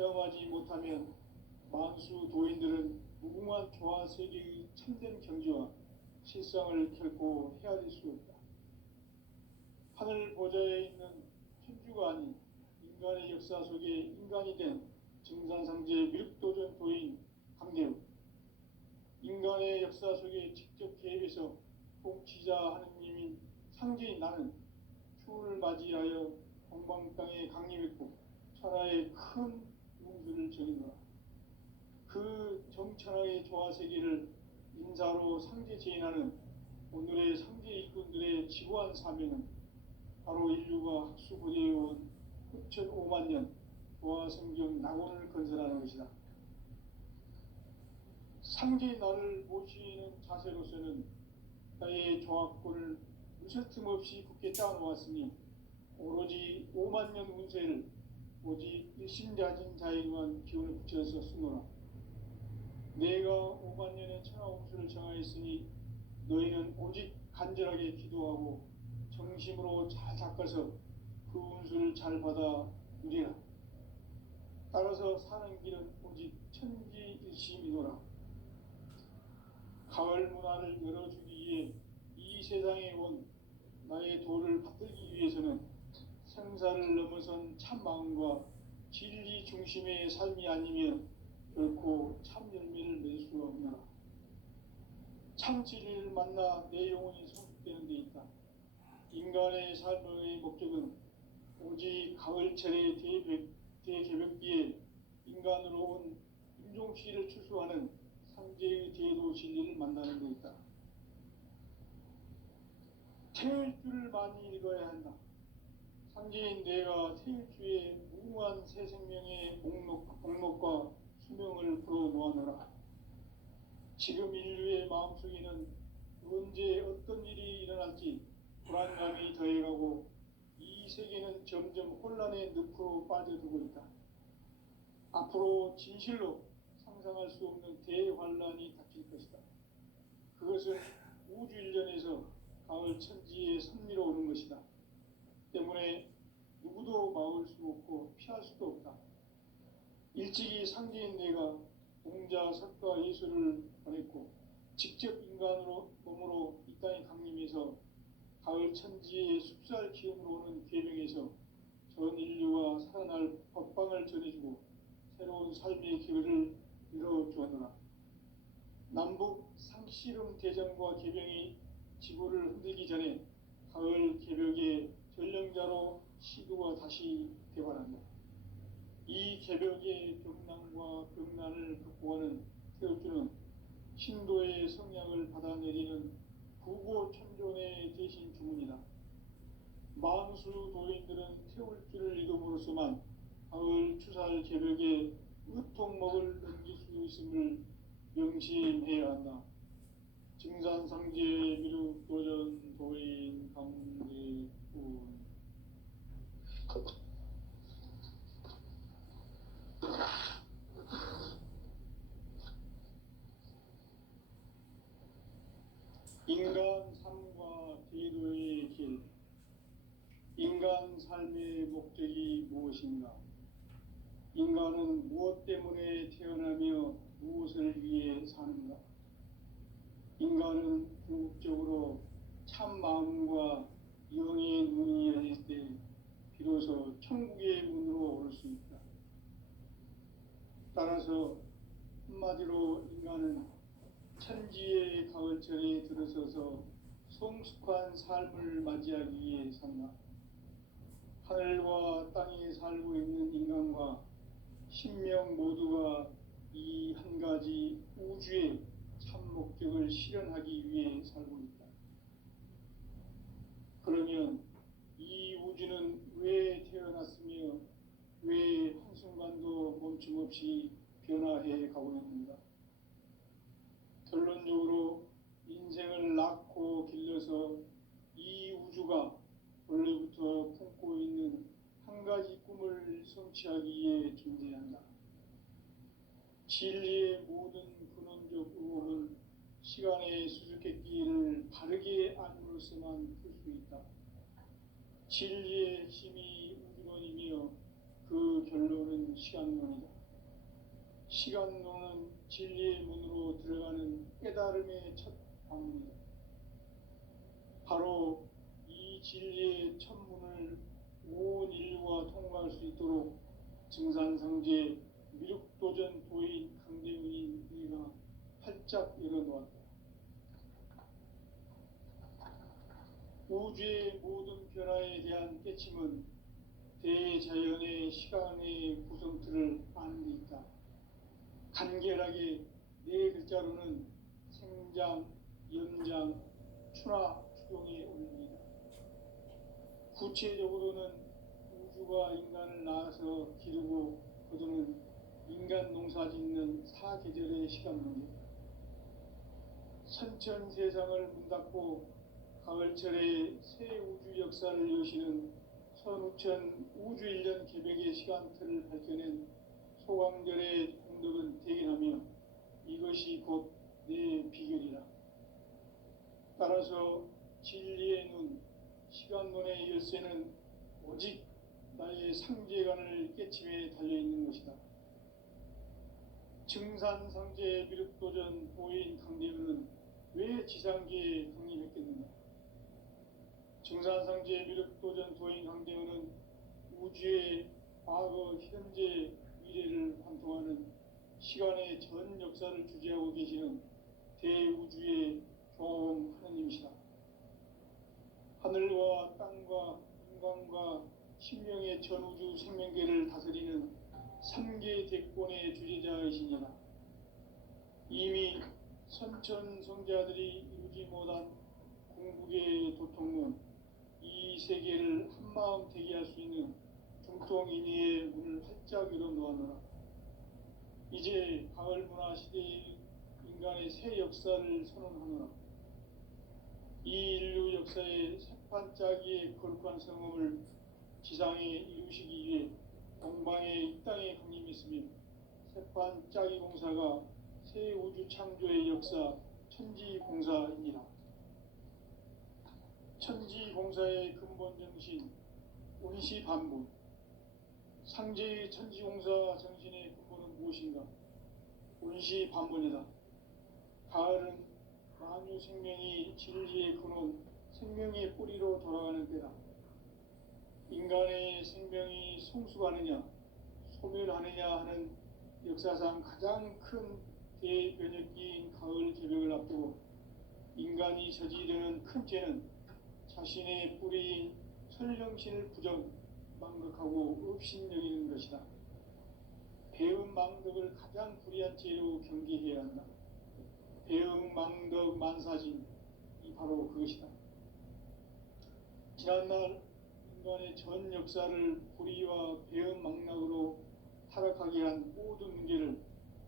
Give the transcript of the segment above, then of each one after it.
체험하지 못하면 만수 도인들은 무궁한 조화 세계의 참된 경지와 실상을 결코 헤아릴 수 없다. 하늘 보좌에 있는 천주가 아닌 인간의 역사 속에 인간이 된 증산상제 미륵도전 도인 강대우, 인간의 역사 속에 직접 개입해서 통치자 하느님인 상제인 나는 추운을 맞이하여 동방 땅에 강림했고 천하의 큰 운수를 정의노라. 그 정천하의 조화세계를 인사로 상제 제인하는 오늘의 상제 일꾼들의 지고한 사명은 바로 인류가 학수고대해온 후천 5만 년 조화성경 낙원을 건설하는 것이다. 상제인 나를 모시는 자세로서는 나의 조합권을 무설틈 없이 굳게 쌓아놓았으니 오로지 5만 년 운세를 오직 일심자진 자에게만 기운을 붙여서 쓰노라. 내가 5만 년의 천하운수를 정하였으니 너희는 오직 간절하게 기도하고 정심으로 잘 닦아서 그 운수를 잘 받아 누리라. 따라서 사는 길은 오직 천지일심이노라. 가을 문화를 열어주기 위해 이 세상에 온 나의 도를 받들기 위해서는 생사를 넘어선 참 마음과 진리 중심의 삶이 아니면 결코 참 열매를 맺을 수가 없노라. 참 진리를 만나 내 영혼이 성숙되는 데 있다. 인간의 삶의 목적은 오직 가을철의 대개벽기에 인간으로 온 임종시를 추수하는 상제의 제도 진리를 만나는 데 있다. 태일주를 많이 읽어야 한다. 상제인 내가 태일주의 무궁한 새 생명의 목록과 수명을 풀어놓아노라. 지금 인류의 마음속에는 언제 어떤 일이 일어날지 불안감이 더해가고 이 세계는 점점 혼란의 늪으로 빠져들고 있다. 앞으로 진실로 상상할 수 없는 대환란이 닥칠 것이다. 그것은 우주 일련에서 가을 천지의 섭리로 오는 것이다. 때문에 누구도 막을 수 없고 피할 수도 없다. 일찍이 상제인 내가 공자, 석가, 예수를 보냈고 직접 인간으로 몸으로 이 땅에 강림해서 가을 천지의 숲살 기운으로 오는 계명에서 전 인류가 살아날 법방을 전해주고 새로운 삶의 길을 열어주었노라. 남북 상씨름 대전과 계병이 지구를 흔들기 전에 가을 개벽의 전령자로 시도가 다시 개발한다. 이 개벽의 벽난과 벽난을 극복하는 태울주는 신도의 성향을 받아내리는 부고천존의 대신 주문이다. 만수 도인들은 태울주를 읽음으로써만 가을 추살 개벽의 의통목을 넘길 수 있음을 명심해야 한다. 증산상제 미륵도전 도인 강대훈. 인간 삶과 제도의 길. 인간 삶의 목적이 무엇인가? 인간은 무엇 때문에 태어나며 무엇을 위해 사는가? 인간은 궁극적으로 참 마음과 영의 눈이 열릴 때 비로소 천국의 문으로 올 수 있다. 따라서 한마디로 인간은 천지의 가을철에 들어서서 성숙한 삶을 맞이하기 위해 산다. 하늘과 땅에 살고 있는 인간과 신명 모두가 이 한 가지 우주의 참 목적을 실현하기 위해 살고 있다. 그러면 이 우주는 왜 태어났으며 왜 한순간도 멈춤없이 변화해 가고 있는가? 결론적으로 인생을 낳고 길러서 이 우주가 원래부터 품고 있는 한 가지 꿈을 성취하기 위해 존재한다. 진리의 모든 근원적 의혹은 시간의 수수께끼를 바르게 안으로서만 풀 수 있다. 진리의 핵심이 우주론이며 그 결론은 시간론이다. 시간론은 진리의 문으로 들어가는 깨달음의 첫 방문이다. 바로 이 진리의 첫 문을 온 인류가 통과할 수 있도록 증산상제 미륵도전 도인 강대훈이 우리가 활짝 열어놓았다. 우주의 모든 변화에 대한 깨침은 대자연의 시간의 구성틀을 아는 데 있다. 간결하게 네 글자로는 생장, 연장, 추나 추동에 올립니다. 구체적으로는 우주가 인간을 낳아서 기르고 거두는 인간 농사 짓는 사계절의 시간론입니다. 선천 세상을 문 닫고 가을철에 새 우주 역사를 여시는 선우천 우주 1년 개벽의 시간틀을 밝혀낸 소강절의 공덕은 대견하며 이것이 곧 내 비결이라. 따라서 진리의 눈, 시간론의 열쇠는 오직 나의 상제관을 깨침에 달려있는 것이다. 증산상제 미륵도전 도인 강대훈은 왜 지상계에 강림했겠는가? 증산상제 미륵도전 도인 강대훈은 우주의 과거, 현재, 미래를 관통하는 시간의 전 역사를 주재하고 계시는 대우주의 조홍 하느님이시다. 하늘과 땅과 인간과 신명의 전우주 생명계를 다스리는 3계 대권의 주재자이시니라. 이미 선천성자들이 이루지 못한 궁극의 도통론, 이 세계를 한마음 되게 할 수 있는 중통인의의 문을 활짝 열어놓았노라. 이제 가을 문화 시대의 인간의 새 역사를 선언하노라. 이 인류 역사의 새판짜기의 거룩한 성음을 지상에 이루시기 위해 동방의 이 땅에 강림했으며 새판짜기 공사가 새 우주 창조의 역사 천지공사이니라. 천지공사의 근본 정신 운시반본, 상제의 천지공사 정신의 근본은 무엇인가? 운시반본이다. 가을은 만유 생명이 진리의 근원, 생명의 뿌리로 돌아가는 때다. 인간의 생명이 성숙하느냐, 소멸하느냐 하는 역사상 가장 큰 대변혁기인 가을 개벽을 앞두고 인간이 저지르는 큰 죄는 자신의 뿌리인 설령신을 부정, 망극하고 업신여기는 것이다. 배음 망덕을 가장 불의한 죄로 경계해야 한다. 배음 망덕 만사진이 바로 그것이다. 지난날 인간의 전 역사를 불의와 배음 망락으로 타락하게 한 모든 문제를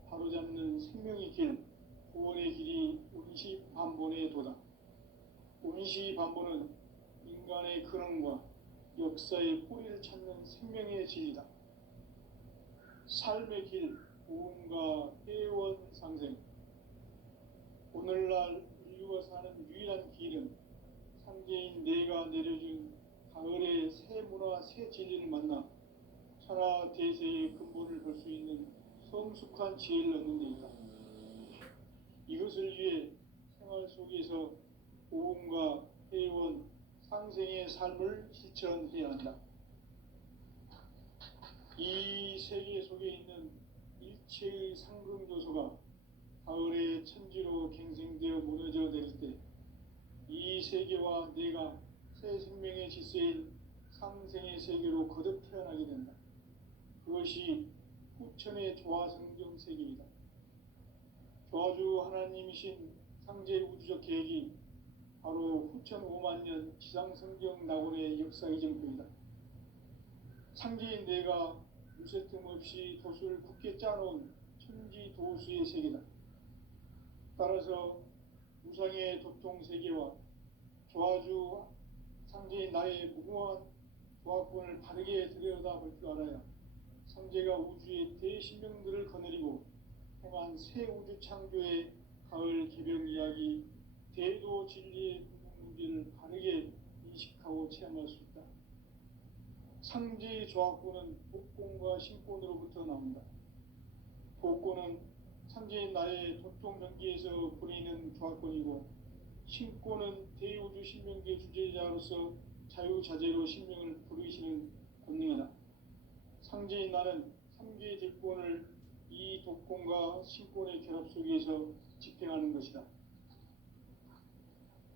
바로잡는 생명의 길, 구원의 길이 운시반본의 도다. 운시반본은 인간의 근원과 역사의 뿌리를 찾는 생명의 진리다. 삶의 길, 고음과 회원 상생. 오늘날 인류가 사는 유일한 길은 상제인 내가 내려준 가을의 새 문화, 새 진리를 만나 천하 대세의 근본을 볼 수 있는 성숙한 지혜를 얻는 데 있다. 이것을 위해 생활 속에서 고음과 회원, 상생의 삶을 실천해야 한다. 이 세계 속에 있는 일체의 상금 요소가 가을의 천지로 갱생되어 무너져 내릴 때 이 세계와 내가 새 생명의 질서인 상생의 세계로 거듭 태어나게 된다. 그것이 후천의 조화성경 세계이다. 조화주 하나님이신 상제 우주적 계획이 바로 후천 5만년 지상성경 낙원의 역사 이정표이다. 상제인 내가 유세 틈 없이 도수를 굳게 짜놓은 천지 도수의 세계다. 따라서 무상의 도통세계와 조화주 상제인 나의 무궁한 조화권을 바르게 들여다볼 줄 알아야 상제가 우주의 대신명들을 거느리고 행한 새 우주 창조의 가을 개벽 이야기, 대도 진리의 궁극 문제를 바르게 인식하고 체험할 수 있다. 상제의 조합권은 복권과 신권으로부터 나온다. 복권은 상제인 나의 도통 경기에서 부리는 조합권이고, 신권은 대우주 신명기의 주제자로서 자유자재로 신명을 부르시는 권능이다. 상제인 나는 3개의 대권을 이 독권과 신권의 결합 속에서 집행하는 것이다.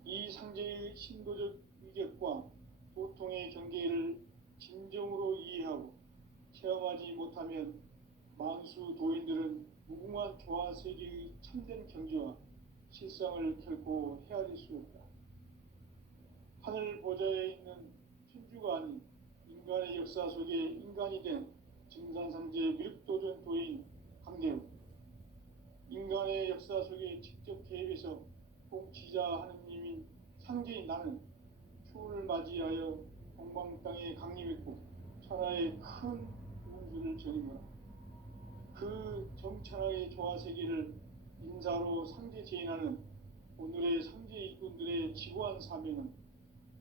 이 상제의 신도적 위격과 도통의 경계를 진정으로 이해하고 체험하지 못하면 만수 도인들은 무궁한 조화 세계의 참된 경지와 실상을 결코 헤아릴 수 없다. 하늘 보좌에 있는 천주가 아닌 인간의 역사 속에 인간이 된 증산상제 미륵도전 도인 강대우, 인간의 역사 속에 직접 개입해서 통치자 하느님인 상제인 나는 추운을 맞이하여 동방 땅에 강림했고 천하의 큰 운수를 전이노라. 그 정천하의 조화세계를 인사로 상제 제인하는 오늘의 상제 일꾼들의 지고한 사명은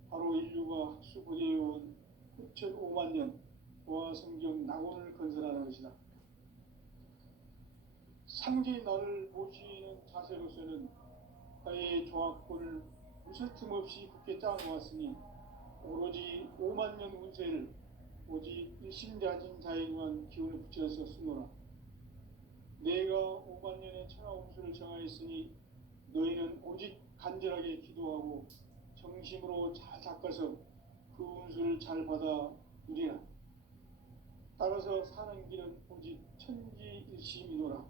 바로 인류가 학수 보존해온 9,500만 년 조화성경 낙원을 건설하는 것이다. 상제의 나를 모시는 자세로서는 나의 조합권을 무슨 틈 없이 굳게 짜놓았으니 오로지 5만 년 운세를 오직 일심자진 자에 대한 기운을 붙여서 쓰노라. 내가 5만 년의 천하 운수를 정하였으니 너희는 오직 간절하게 기도하고 정심으로 잘 닦아서 그 운수를 잘 받아 누리라. 따라서 사는 길은 오직 천지일심이노라.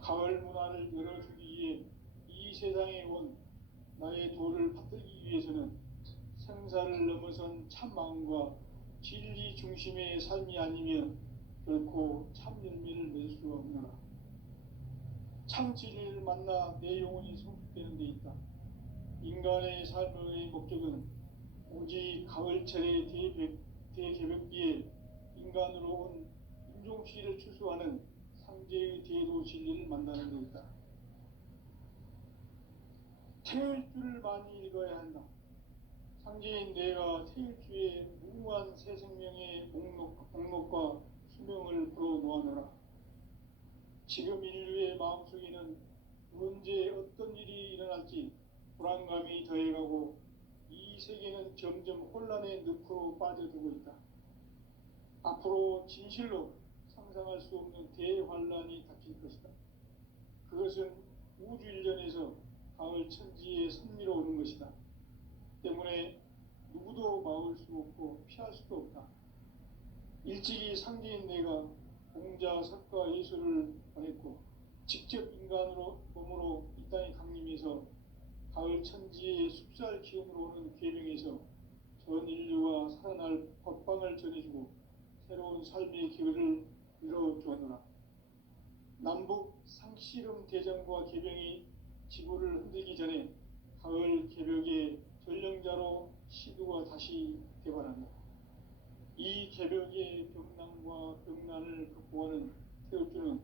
가을 문화를 열어주기 위해 이 세상에 온 나의 도를 받들기 위해서는 생사를 넘어선 참 마음과 진리 중심의 삶이 아니면 결코 참 열매를 낼 수 없노라. 참 진리를 만나 내 영혼이 성숙되는 데 있다. 인간의 삶의 목적은 오직 가을철의 대개벽기에 인간으로 온 인종시를 추수하는 상제의 대도 진리를 만나는 데 있다. 태일주를 많이 읽어야 한다. 상제인 내가 태일주의 무궁한 새 생명의 목록과 수명을 불어놓아노라. 지금 인류의 마음속에는 언제 어떤 일이 일어날지 불안감이 더해가고 이 세계는 점점 혼란의 늪으로 빠져들고 있다. 앞으로 진실로 상상할 수 없는 대환란이 닥칠 것이다. 그것은 우주 일전에서 가을 천지의 섭리로 오는 것이다. 때문에 누구도 막을 수 없고 피할 수도 없다. 일찍이 상제인 내가 공자, 석가, 예수를 보냈고 직접 인간으로 몸으로 이 땅에 강림해서 가을 천지의 숲살 기운으로 오는 계명에서 전 인류가 살아날 법방을 전해주고 새로운 삶의 기회를 이뤄주었노라. 남북 상씨름 대전과 계병이 지구를 흔들기 전에 가을 개벽의 전령자로 시두가 다시 개발한다. 이 개벽의 병난과 병난을 극복하는 태울주는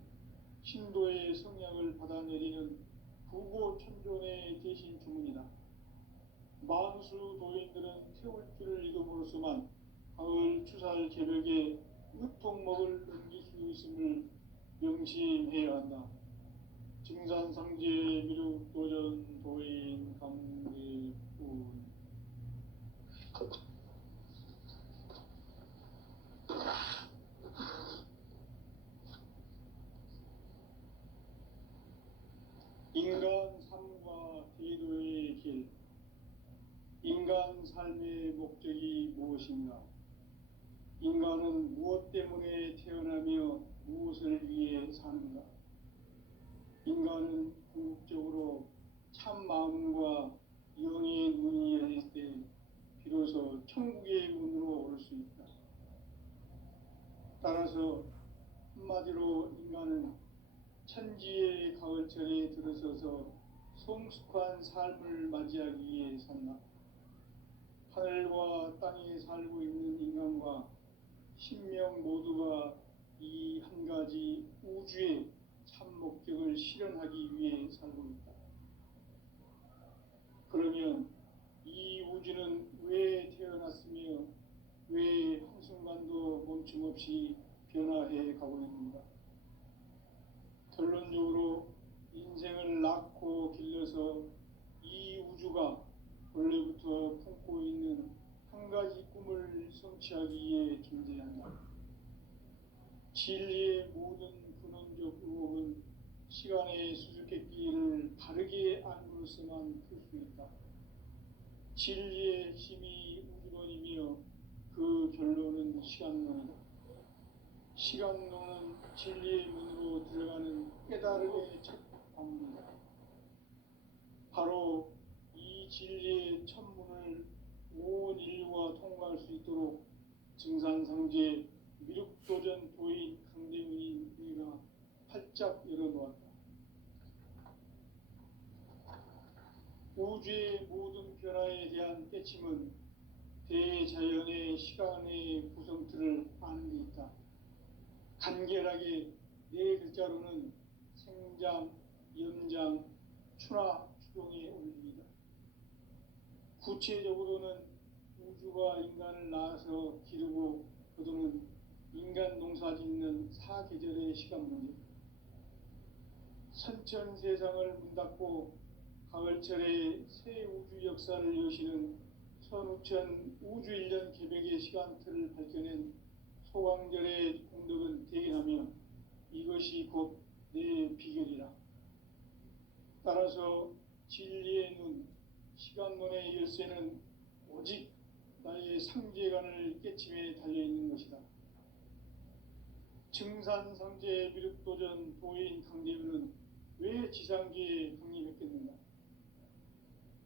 신도의 성약을 받아내리는 부고천존의 대신 주문이다. 만수 도인들은 태울주를 읽음으로써만 가을 추살 개벽의 으통목을 넘길 수 있음을 명심해야 한다. 증산상제 미륵도전 도인 강대훈. 인간 삶과 대도의 길. 인간 삶의 목적이 무엇인가? 인간은 무엇 때문에 태어나며 무엇을 위해 사는가? 인간은 궁극적으로 참 마음과 영의 눈이 열릴 때 비로소 천국의 문으로 오를 수 있다. 따라서 한마디로 인간은 천지의 가을철에 들어서서 성숙한 삶을 맞이하기 위해 산다. 하늘과 땅에 살고 있는 인간과 신명 모두가 이 한 가지 우주의 참 목적을 실현하기 위해 살고 있다. 그러면 이 우주는 왜 태어났으며 왜 한순간도 멈춤없이 변화해 가고 있는가? 결론적으로 인생을 낳고 길러서 이 우주가 원래부터 품고 있는 한 가지 꿈을 성취하기 위해 존재한다. 진리의 모든 근원적 의혹은 시간의 수수께끼를 바르게 안으로서만 풀 수 있다. 진리의 힘이 우주론이며 그 결론은 시간론이다. 시간론은 진리의 문으로 들어가는 깨달음의 첫 방문이다. 바로 이 진리의 첫 문을 온 인류가 통과할 수 있도록 증산상제 미륵도전 도인 강대문인 내가 활짝 열어놓았다. 우주의 모든 변화에 대한 깨침은 대자연의 시간의 구성틀을 아는 데 있다. 간결하게 네 글자로는 생장, 염장, 추나 추동에 올립니다. 구체적으로는 우주가 인간을 낳아서 기르고 거두는 인간 농사 짓는 사계절의 시간문제, 선천세상을 문 닫고 가을철에 새 우주 역사를 여시는 선우천 우주일년 개백의 시간틀을 밝혀낸 소강절의 공덕은 대견하며 이것이 곧 내 비결이라. 따라서 진리의 눈, 시간론의 열쇠는 오직 나의 상제관을 깨침에 달려있는 것이다. 증산상제 미륵도전 도인 강대문은 왜 지상계에 강림했겠는가?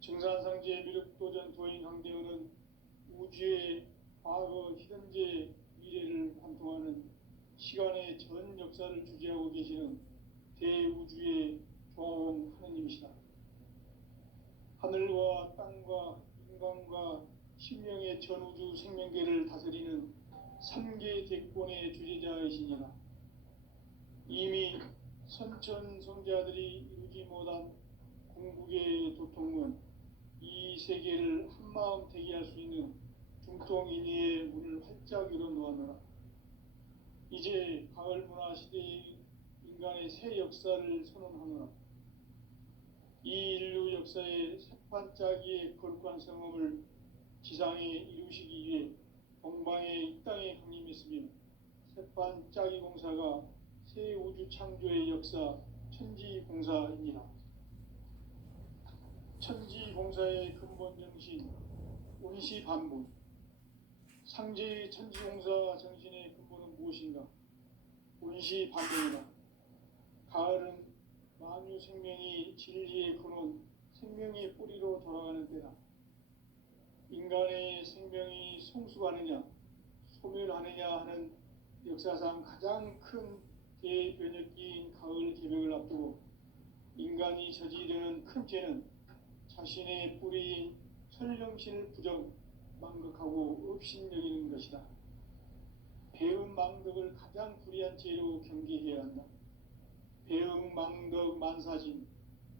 증산상제 미륵도전 도인 강대문은 우주의 과거, 현재, 미래를 관통하는 시간의 전 역사를 주재하고 계시는 대우주의 조화원 하느님이시다. 하늘과 땅과 인간과 신명의 전우주 생명계를 다스리는 3개 대권의 주재자이시니라. 이미 선천성자들이 이루지 못한 궁극의 도통은 이 세계를 한마음 되게 할 수 있는 중통인의의 문을 활짝 열어놓았노라. 이제 가을 문화 시대의 인간의 새 역사를 선언하노라. 이 인류 역사의 새판짜기의 거룩한 성험을 지상에 이루시기 위해 동방의 이 땅에 강림했으며 새판짜기 공사가 새 우주 창조의 역사 천지공사입니다. 천지공사의 근본 정신 운시반복. 상제의 천지공사 정신의 근본은 무엇인가? 운시반복이다. 가을은 만유 생명이 진리의 근원, 생명의 뿌리로 돌아가는 때다. 인간의 생명이 성숙하느냐, 소멸하느냐 하는 역사상 가장 큰 대변혁기인 가을 개벽을 앞두고 인간이 저지르는 큰 죄는 자신의 뿌리인 천령신을 부정, 망극하고 업신여기는 것이다. 배음 망덕을 가장 불의한 죄로 경계해야 한다. 배음 망덕 만사진,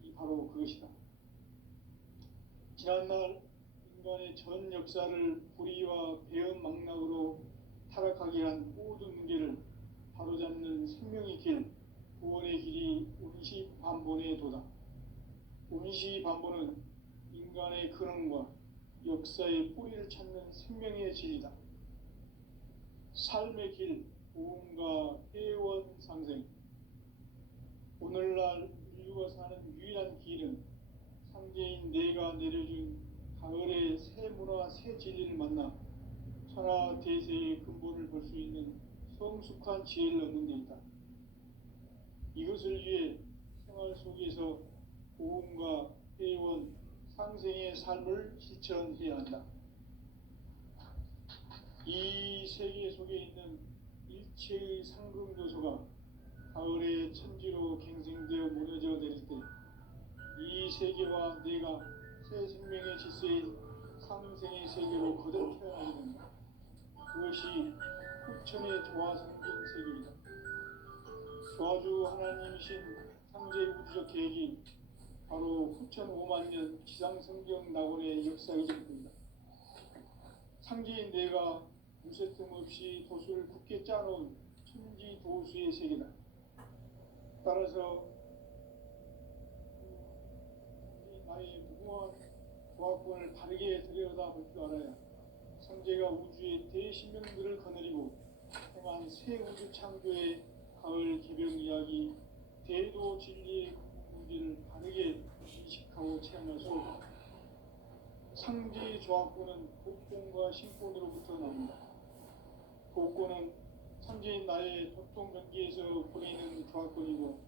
이 바로 그것이다. 지난날 인간의 전 역사를 불의와 배음 망락으로 타락하게 한 모든 문제를 바로잡는 생명의 길, 구원의 길이 운시반본의 도다. 운시반본은 인간의 근원과 역사의 뿌리를 찾는 생명의 진리다. 삶의 길, 보험과 회원 상생. 오늘날 인류가 사는 유일한 길은 상제인 내가 내려준 가을의 새 문화, 새 진리를 만나 천하 대세의 근본을 볼 수 있는 성숙한 지혜를 얻는 데 있다. 이것을 위해 생활 속에서 보험과 회원, 상생의 삶을 실천해야 한다. 이 세계 속에 있는 일체의 상금 요소가 가을의 천지로 갱생되어 무너져 내릴 때 이 세계와 내가 새 생명의 질서인 상생의 세계로 거듭 태어나게 된다. 그것이 후천의 조화 생긴 세계이다. 조화주 하나님이신 상제의 우주적 계획이 바로 후천 5만 년 지상성경 낙원의 역사이실 뿐이다. 상제인 내가 무쇠틈 없이 도수를 굳게 짜놓은 천지도수의 세계다. 따라서 나의 무궁한 조합권을 바르게 들여다볼 줄 알아야 성제가 우주의 대신명들을 거느리고 행한 새 우주 창조의 가을 개벽 이야기, 대도 진리의 문제를 바르게 인식하고 체험할 수 있다. 상제의 조합권은 복권과 신권으로부터 나옵니다. 복권은 상제인 나의 도통 경계에서 보이는 조합권이고,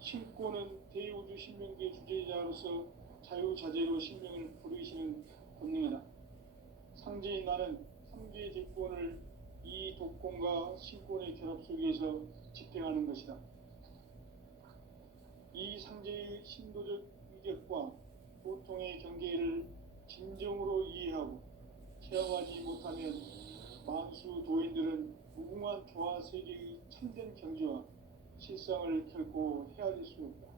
신권은 대우주 신명계 주제자로서 자유자재로 신명을 부르시는 본능이다. 상제인 나는 상제의 직권을 이 독권과 신권의 결합 속에서 집행하는 것이다. 이 상제의 신도적 위격과 보통의 경계를 진정으로 이해하고 체험하지 못하면 만수 도인들은 무궁한 조화 세계의 참된 경지와 실상을 결코 헤아릴 수 없다.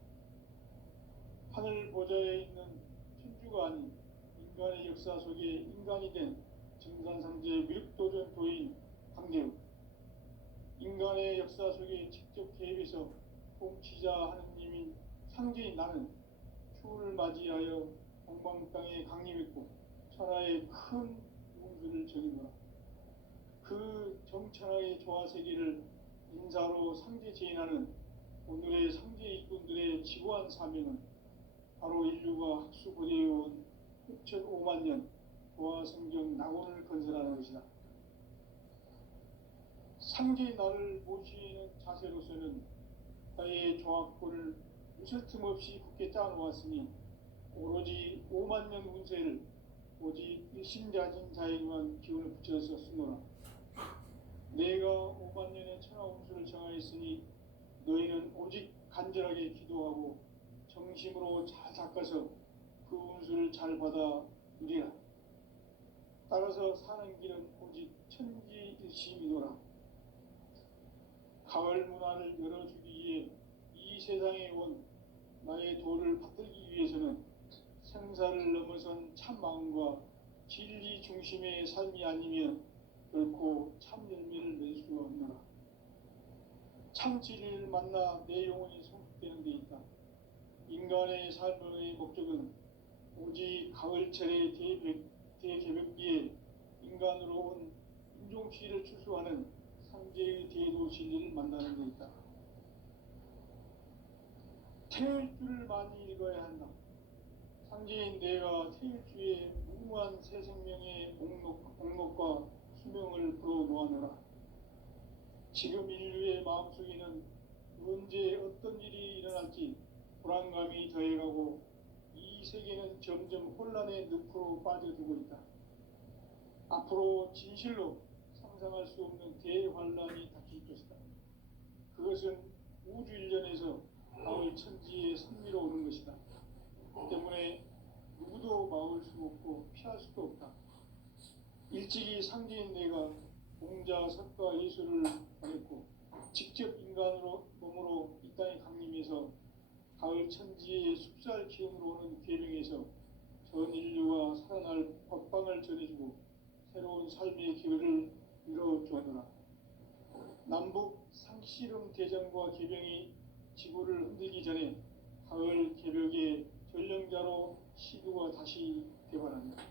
하늘 보좌에 있는 천주가 아닌 인간의 역사 속에 인간이 된 증산상제 미륵도전 도인 강대우, 인간의 역사 속에 직접 개입해서 통치자 하느님인 상제인 나는 추후를 맞이하여 동방 땅에 강림했고 천하의 큰 운수를 적이노라. 그 정천하의 조화세계를 인사로 상제 제인하는 오늘의 상제 일꾼들의 지구한 사명은 바로 인류가 학수고대해온 6,5만 년 조화성경 낙원을 건설하는 것이다. 상제의 나를 모시는 자세로서는 나의 조합권을 무쇠틈 없이 굳게 짜놓았으니 오로지 5만 년 운세를 오직 일심자진 자에게만 기운을 붙여서 쓰노라. 내가 5만 년의 천하 운수를 정하였으니 너희는 오직 간절하게 기도하고 정심으로 잘 닦아서 그 운수를 잘 받아 누리라. 따라서 사는 길은 오직 천지일심이노라. 가을 문화를 열어주기 위해 이 세상에 온 나의 도를 받들기 위해서는 생사를 넘어선 참 마음과 진리 중심의 삶이 아니면 결코 참 열매를 낼 수 없노라. 참 진리를 만나 내 영혼이 성숙되는 데 있다. 인간의 삶의 목적은 오직 가을철의 대개벽기에 인간으로 온 인종시를 추수하는 상제의 대도 진리를 만나는 데 있다. 태일주를 많이 읽어야 한다. 상제인 내가 태일주의 무궁한 새 생명의 목록과 수명을 불어놓아노라. 지금 인류의 마음속에는 언제 어떤 일이 일어날지 불안감이 더해가고 이 세계는 점점 혼란의 늪으로 빠져들고 있다. 앞으로 진실로 상상할 수 없는 대환란이 닥칠 것이다. 그것은 우주 일련에서 가을 천지의 선미로 오는 것이다. 때문에 누구도 막을 수 없고 피할 수도 없다. 일찍이 상제인 내가 공자, 석가, 예수를 보냈고 직접 인간으로 몸으로 이 땅에 강림해서 가을 천지의 숲살 기운으로 오는 계명에서 전 인류가 살아날 법방을 전해주고 새로운 삶의 기회를 이뤄주었노라. 남북 상씨름 대전과 계병이 지구를 흔들기 전에 가을 개벽의 전령자로 시두가 다시 개발한다.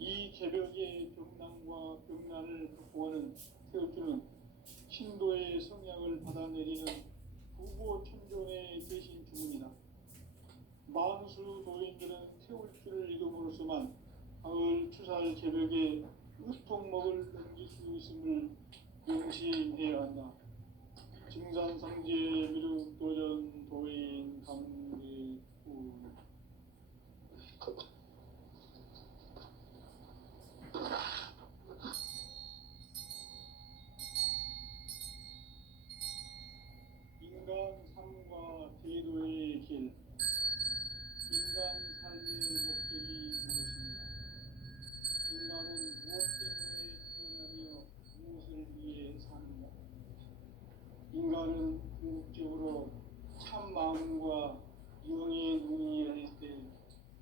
이 개벽의 병난과 병난을 극복하는 태엽주는 신도의 성향을 받아내리는 부보 천존의 대신 주문이다. 만수 도인들은 태울주를 읽음으로써만 가을 추살 개벽의 으통목을 넘길 수 있음을 명심해야 한다. 증산상제 미륵도전 도인 감리구 인간 삶과 대도의 길. 인간 삶의 목적이 무엇인가? 인간은 무엇 때문에 태어나며 무엇을 위해 사는가? 인간은 궁극적으로 참 마음과 영의 눈이 열릴 때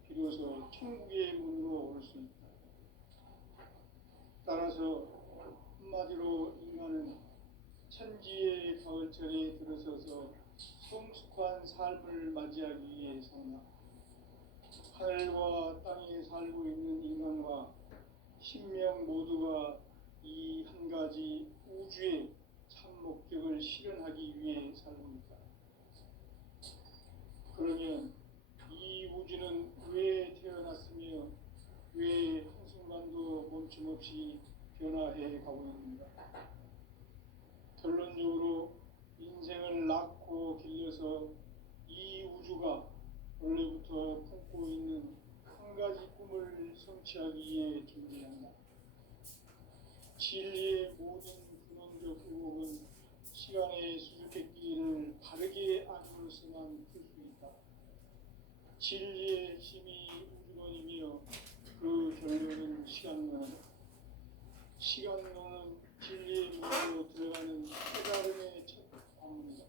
비로소 천국의 문으로 올 수 있다. 따라서 한마디로 인간은 천지의 가을철에 들어서서 성숙한 삶을 맞이하기 위해 산다. 하늘과 땅에 살고 있는 인간과 신명 모두가 이 한 가지 우주의 참 목적을 실현하기 위해 삽니다. 그러면 이 우주는 왜 태어났으며 왜 한순간도 멈춤없이 변화해 가고 있는가? 결론적으로 인생을 낳고 길러서 이 우주가 원래부터 품고 있는 한 가지 꿈을 성취하기 위해 존재한다. 진리의 모든 근원적 의혹은 시간의 수수께끼를 바르게 아님으로서만 풀 수 있다. 진리의 핵심이 우주론이며 그 결론은 시간론이다. 시간론은 진리의 문으로 들어가는 깨달음의 첫 방문이다.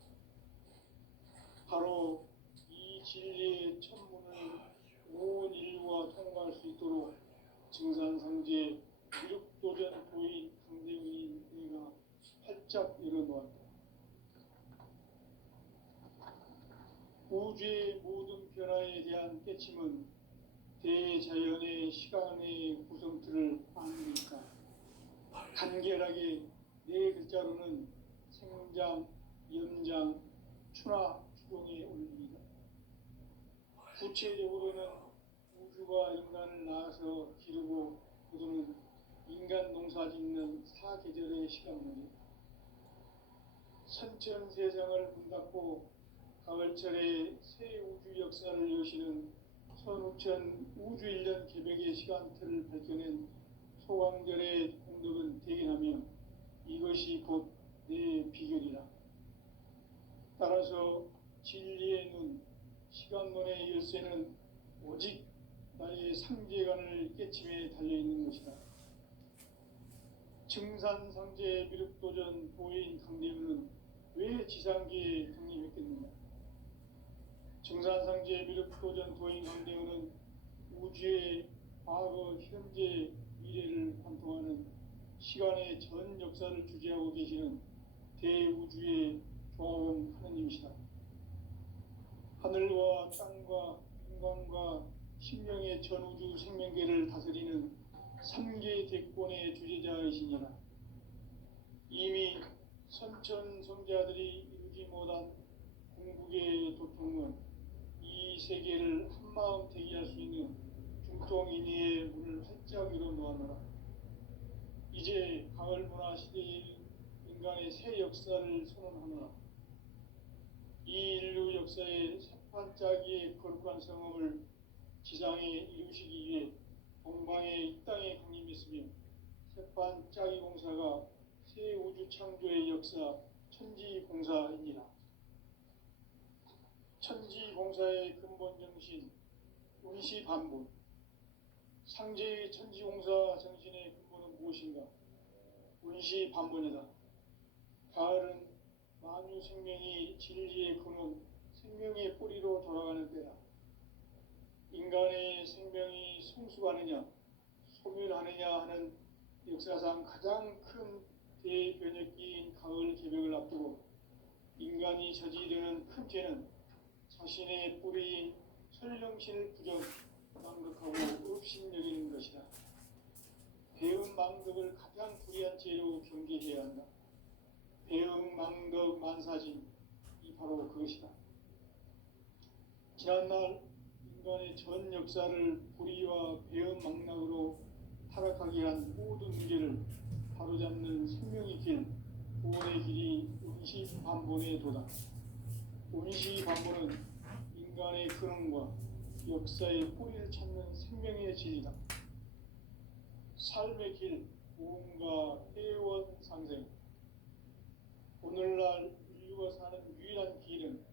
바로 이 진리의 첫 문을 온 인류가 통과할 수 있도록 증산상제 미륵도전 도인 강대훈이 내가 활짝 열어놓았다. 우주의 모든 변화에 대한 깨침은 대자연의 시간의 구성틀을 아는 것이다. 간결하게 네 글자로는 생장, 연장, 추나 추동에 올립니다. 구체적으로는 우주가 인간을 낳아서 기르고 거두는 인간 농사 짓는 사계절의 시간입니다. 선천세상을 문닫고 가을철에 새 우주 역사를 여시는 선우천 우주일년 개벽의 시간틀을 밝혀낸 소강절의 공덕은 대견하며 이것이 곧 내 비결이라. 따라서 진리의 눈, 시간론의 열쇠는 오직 나의 상제관을 깨침에 달려있는 것이다. 증산상제 미륵도전 도인 강대훈은 왜 지상계에 강림했겠는가? 증산상제 미륵도전 도인 강대훈은 우주의 과거, 현재, 미래를 관통하는 시간의 전 역사를 주재하고 계시는 대우주의 조화원 하느님이시다. 하늘과 땅과 인간과 신명의 전우주 생명계를 다스리는 3계 대권의 주재자이시니라. 이미 선천성자들이 이루지 못한 궁극의 도통은 이 세계를 한마음 대기할 수 있는 중통인의의 문을 활짝 열어놓았노라. 이제 가을 문화 시대의 인간의 새 역사를 선언하노라. 이 인류 역사의 새판짜기의 거룩한 성험을 지상에 이루시기 위해 동방의 이 땅에 강림했으며 새판짜기 공사가 새 우주 창조의 역사 천지공사이니라. 천지공사의 근본 정신 운시반본. 상제의 천지공사 정신의 근본은 무엇인가? 운시반본이다. 가을은 만유 생명이 진리의 근원, 생명의 뿌리로 돌아가는 때다. 인간의 생명이 성숙하느냐, 소멸하느냐 하는 역사상 가장 큰 대변혁기인 가을 개벽을 앞두고 인간이 저지르는 큰 죄는 자신의 뿌리인 설령신을 부정망덕하고 업신여기는 것이다. 배은망덕을 가장 불의한 죄로 경계해야 한다. 배은망덕 만사진, 이 바로 그것이다. 지난날 인간의 전 역사를 불의와 배은망락으로 타락하게 한 모든 문제를 바로잡는 생명의 길, 구원의 길이 운시반본의 도다. 운시반본은 인간의 근원과 역사의 뿌리를 찾는 생명의 진리다. 삶의 길, 무언가 회원 상생. 오늘날 인류가 사는 유일한 길은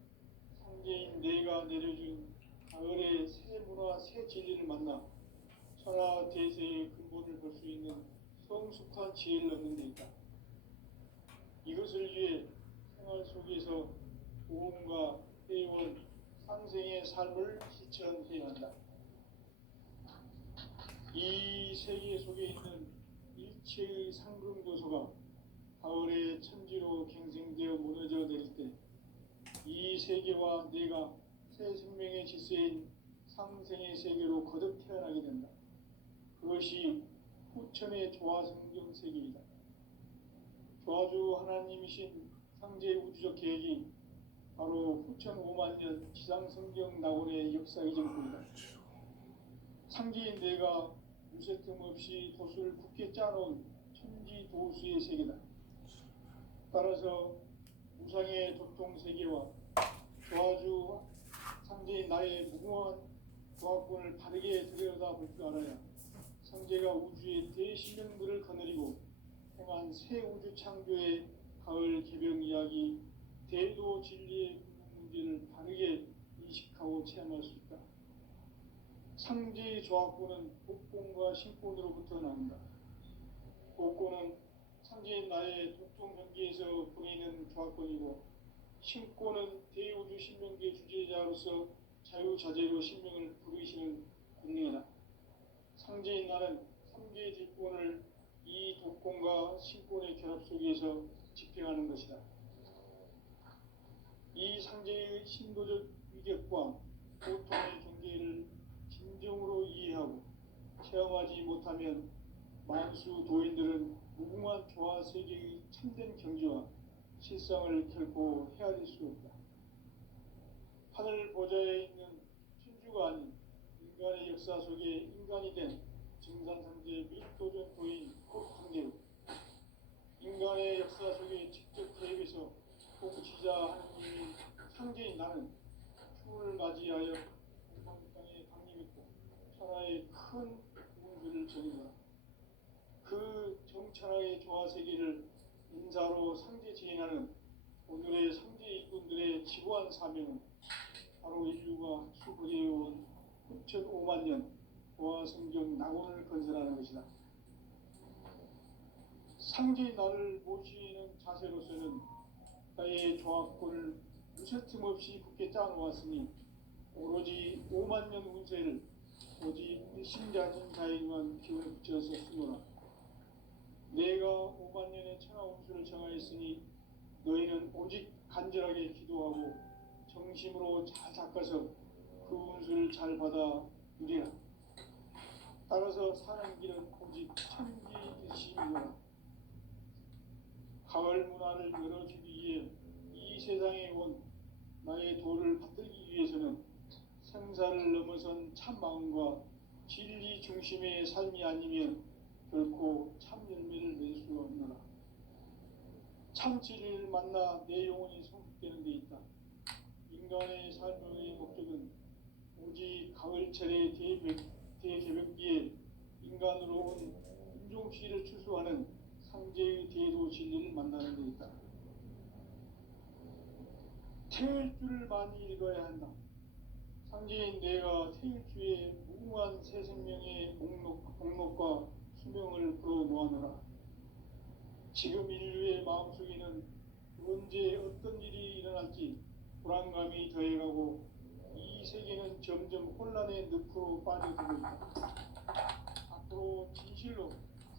상제인 내가 내려준 가을의 새 문화, 새 진리를 만나 천하 대세의 근본을 볼 수 있는 성숙한 지혜를 얻는 데 있다. 이것을 위해 생활 속에서 무언가 회원 상생의 삶을 실천해야 한다. 이 세계 속에 있는 일체의 상금 요소가 가을의 천지로 갱생되어 무너져 내릴 때 이 세계와 내가 새 생명의 질서인 상생의 세계로 거듭 태어나게 된다. 그것이 후천의 조화성경 세계이다. 조화주 하나님이신 상제의 우주적 계획이 바로 후천 5만 년 지상성경 낙원의 역사의 전부이다. 상제인 내가 유세 틈 없이 도수를 굳게 짜놓은 천지 도수의 세계다. 따라서 우상의 도통 세계와 조화주 상제인 나의 무궁한 조합권을 바르게 들여다볼 줄 알아야 상제가 우주의 대신령들을 거느리고 행한 새 우주 창조의 가을 개병 이야기, 대도 진리의 문제를 바르게 인식하고 체험할 수 있다. 상제의 조합권은 복권과 신권으로부터 나온다. 복권은 상제인 나의 독종 현기에서 보이는 조합권이고, 신권은 대우주 신명계 주제자로서 자유자재로 신명을 부르시는 권능이다. 상제인 나는 3개의 뒷권을 이 독권과 신권의 결합 속에서 집행하는 것이다. 이 상제의 신도적 위격과 고통의 경계를 진정으로 이해하고 체험하지 못하면 만수 도인들은 무궁한 조화 세계의 참된 경지와 실상을 결코 헤아릴 수 없다. 하늘 보좌에 있는 천주가 아닌 인간의 역사 속에 인간이 된 증산상제 밀도전 도인 상제로 인간의 역사 속에 직접 개입해서 통치자 하느님인 상제인 나는 추을 맞이하여 동방 땅에 강림했고 천하의 큰 운수를 전이다. 그 정천하의 조화 세계를 인사로 상제 지인하는 오늘의 상제 일꾼들의 지구한 사명은 바로 인류가 수거해온 후천 5만 년 조화 성경 낙원을 건설하는 것이다. 상제인 나를 모시는 자세로서는 나의 조합권을 무쇠틈 없이 굳게 짜놓았으니 오로지 5만 년 운세를 오직 일심자진 자에게만 기운을 붙여서 쓰노라. 내가 5만 년의 천하 운수를 정하였으니 너희는 오직 간절하게 기도하고 정심으로 잘 닦아서 그 운수를 잘 받아 누리라. 따라서 사는 길은 오직 천지일심이노라. 가을 문화를 열어주기 위해 이 세상에 온 나의 도를 받들기 위해서는 생사를 넘어선 참 마음과 진리 중심의 삶이 아니면 결코 참 열매를 맺을 수 없노라. 참 진리를 만나 내 영혼이 성숙되는 데 있다. 인간의 삶의 목적은 오직 가을철의 대개벽기에 인간으로 온 인종시를 추수하는 상제의 대도 진리를 만나는 데 있다. 태일주를 많이 읽어야 한다. 상제인 내가 태일주의 무궁한 새 생명의 목록과 수명을 불어 모아놓으라. 지금 인류의 마음속에는 언제 어떤 일이 일어날지 불안감이 더해가고 이 세계는 점점 혼란의 늪으로 빠져들고 있다. 앞으로 진실로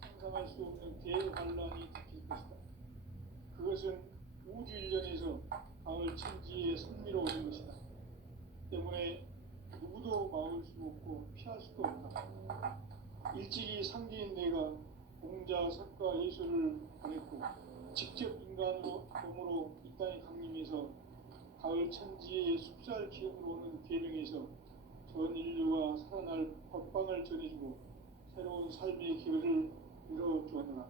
상상할 수 없는 대환란이 닥칠 것이다. 그것은 우주 일련에서 가을 천지에 선미로운 것이다. 때문에 누구도 막을 수 없고 피할 수도 없다. 일찍이 상제인 내가 공자, 석가, 예술을 보냈고 직접 인간으로 몸으로 이 땅에 강림해서 가을 천지의 숲살 기업으로 오는 계명에서 전 인류가 살아날 법방을 전해주고 새로운 삶의 기회를 열어주었노라.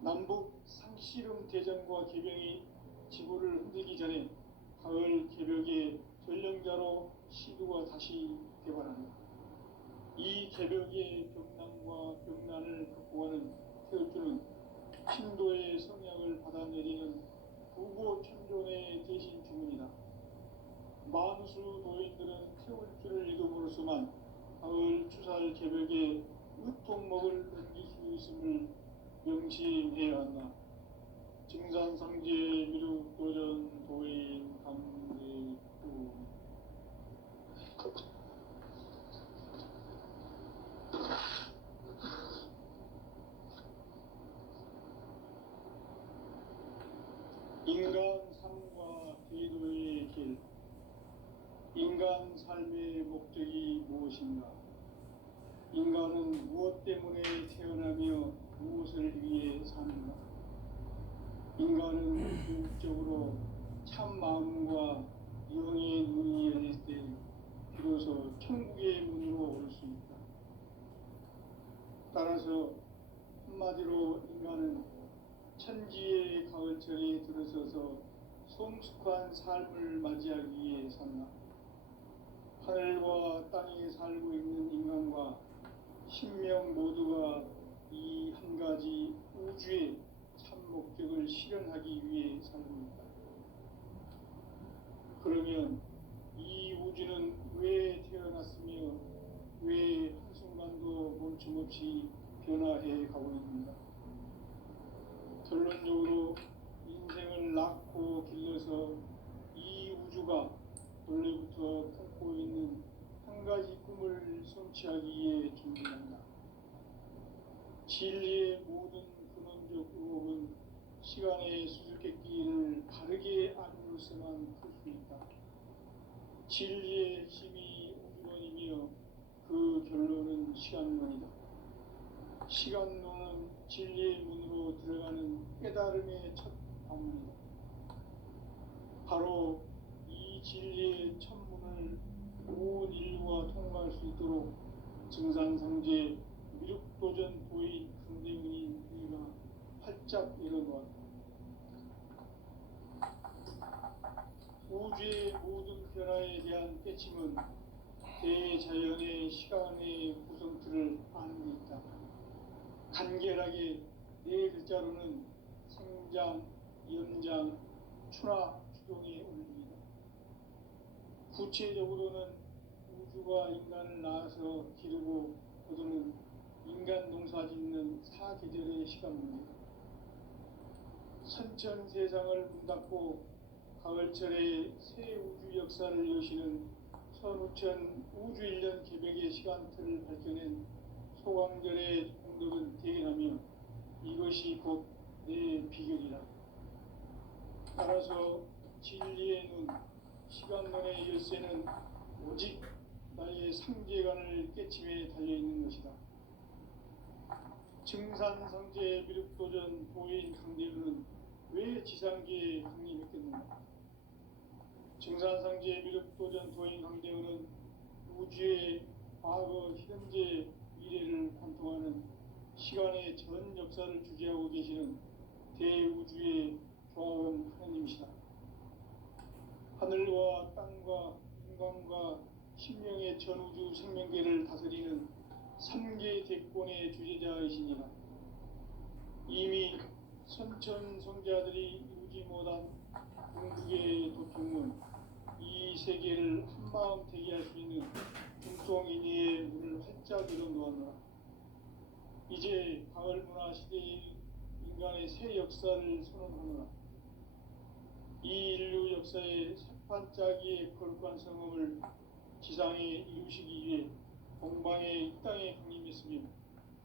남북 상씨름 대전과 개병이 지구를 흔들기 전에 가을 개벽의 전령자로 시도가 다시 개발한다. 이 개벽의 벽난과 벽난을 극복하는 태울주는 신도의 성향을 받아내리는 부고 천존의 대신 주문이다. 만수 도인들은 태울주를 읽음으로써만 가을 추살 개벽의 으통목을 넘길 수 있음을 명심해야 한다. 증산상제 미륵도전 도인 감대구 인간 삶과 대도의 길, 인간 삶의 목적이 무엇인가? 인간은 무엇 때문에 태어나며 무엇을 위해 사는가? 인간은 궁극적으로 참 마음과 영의 눈이 열릴 때 비로소 천국의 문으로 올 수 있다. 따라서 한마디로 인간은 천지의 가을철에 들어서서 성숙한 삶을 맞이하기 위해 산다. 하늘과 땅에 살고 있는 인간과 신명 모두가 이 한 가지 우주의 참 목적을 실현하기 위해 살고 있다. 그러면 이 우주는 왜 태어났으며 왜 한순간도 멈춤없이 변화해 가고 있는가? 결론적으로 인생을 낳고 길러서 이 우주가 원래부터 품고 있는 한 가지 꿈을 성취하기 위해 준비한다. 진리의 모든 근원적 의혹은 시간의 수수께끼를 바르게 아니로서만 풀 수 있다. 진리의 핵심이 우주론이며 그 결론은 시간론이다. 시간론은 진리의 문으로 들어가는 깨달음의 첫 방문이다. 바로 이 진리의 첫 문을 온 인류가 통과할 수 있도록 증산상제 미륵도전 도의 강대문인 우리가 활짝 열어놓았다. 우주의 모든 변화에 대한 깨침은 대자연의 시간의 구성틀을 아는 데 있다. 간결하게 네 글자로는 생장, 연장, 추나 추동의 원리이다. 구체적으로는 우주가 인간을 낳아서 기르고 거두는 인간 농사 짓는 사계절의 시간입니다. 선천 세상을 문 닫고 가을철에 새 우주 역사를 여시는 선우천 우주 1년 개백의 시간틀을 밝혀낸 소광절의 공덕은 대견하며 이것이 곧 내 비결이라. 따라서 진리의 눈, 시간론의 열쇠는 오직 나의 상제관을 깨침에 달려있는 것이다. 증산상제 미륵도전 도인 강대우는 왜 지상계에 강림했겠는가? 증산상제 미륵도전 도인 강대우는 우주의 과거, 현재, 미래를 관통하는 시간의 전 역사를 주재하고 계시는 대우주의 조화원 하느님이시다. 하늘과 땅과 인간과 신명의 전우주 생명계를 다스리는 3계 대권의 주제자이시니라. 이미 선천성자들이 이루지 못한 궁극의 도통은 이 세계를 한마음 되게 할 수 있는 중송인의의 문을 활짝 열어놓았노라. 이제 가을문화 시대의 인간의 새 역사를 선언하노라. 이 인류 역사의 새판짜기의 거룩한 성음을 지상에 이루시기 위해 동방의 이 땅에 강림했으며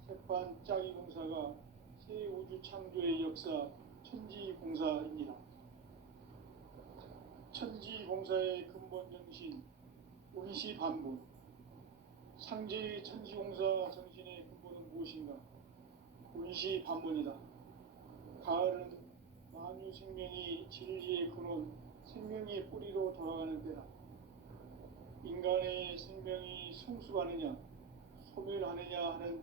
새판짜기 공사가 새 우주 창조의 역사 천지공사입니다. 천지공사의 근본 정신 운시반복. 상제의 천지공사 정신의 근본은 무엇인가? 운시반문이다. 가을은 만유 생명이 진리의 근원, 생명의 뿌리로 돌아가는 때다. 인간의 생명이 성숙하느냐, 소멸하느냐 하는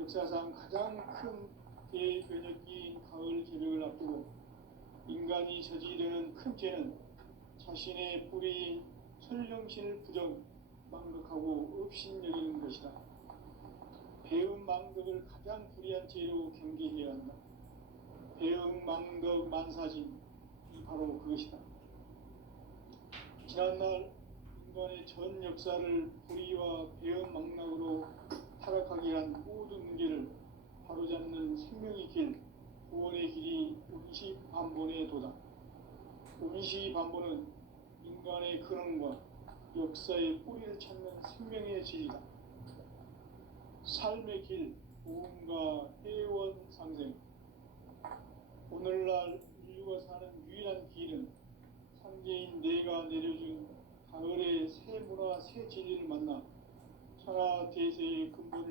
역사상 가장 큰 대변혁기인 가을 개벽을 앞두고 인간이 저지르는 큰 죄는 자신의 뿌리인 설령신을 부정, 망극하고 업신여기는 것이다. 배음 망덕을 가장 불의한 죄로 경계해야 한다. 배음 망덕 만사진, 이 바로 그것이다. 지난날 인간의 전 역사를 불의와 배음 망락으로 타락하게 한 모든 문제를 바로잡는 생명의 길, 구원의 길이 운시반본의 도다. 운시반본은 인간의 근원과 역사의 뿌리를 찾는 생명의 질이다. 삶의 길, 보험과 회원 상생. 오늘날 인류가 사는 유일한 천하 대세의 근본을